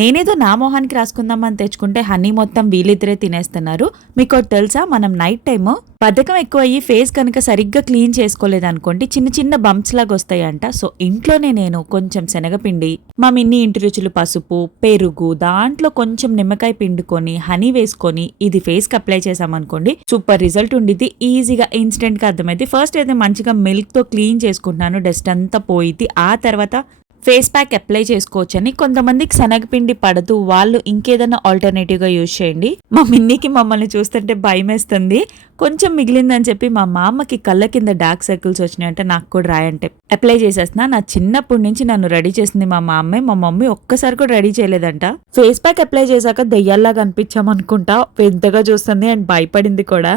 నేనేదో నా మొహానికి రాసుకుందామని తెచ్చుకుంటే హనీ మొత్తం వీళ్ళిద్దరే తినేస్తున్నారు. మీకు తెలుసా, మనం నైట్ టైమ్ బద్ధకం ఎక్కువయ్యి ఫేస్ కనుక సరిగ్గా క్లీన్ చేసుకోలేదనుకోండి చిన్న చిన్న బంప్స్ లాగా వస్తాయంట. సో ఇంట్లోనే నేను కొంచెం శనగపిండి, మా మిన్ని ఇంటి రుచులు పసుపు, పెరుగు, దాంట్లో కొంచెం నిమ్మకాయ పిండుకొని హనీ వేసుకొని ఇది ఫేస్ కి అప్లై చేసామనుకోండి సూపర్ రిజల్ట్ ఉండిద్ది. ఈజీగా ఇన్స్టెంట్ గా అర్థమైంది. ఫస్ట్ అయితే మంచిగా మిల్క్ తో క్లీన్ చేసుకుంటున్నాను, డస్ట్ అంతా పోయిద్ది. ఆ తర్వాత ఫేస్ ప్యాక్ అప్లై చేసుకోవచ్చని. కొంతమందికి శనగపిండి పడదు, వాళ్ళు ఇంకేదైనా ఆల్టర్నేటివ్గా యూజ్ చేయండి. మా మిన్నీకి మమ్మల్ని చూస్తుంటే భయం వేస్తుంది. కొంచెం మిగిలిందని చెప్పి మా మామకి కళ్ళ కింద డార్క్ సర్కిల్స్ వచ్చినాయంటే నాకు కూడా రాయంటే అప్లై చేసేస్తున్నా. నా చిన్నప్పటి నుంచి నన్ను రెడీ చేసింది మా అమ్మే. మా మమ్మీ ఒక్కసారి కూడా రెడీ చేయలేదంట. ఫేస్ ప్యాక్ అప్లై చేశాక దెయ్యాల్లాగా అనిపించామనుకుంటా, పెద్దగా చూస్తుంది అండ్ భయపడింది కూడా.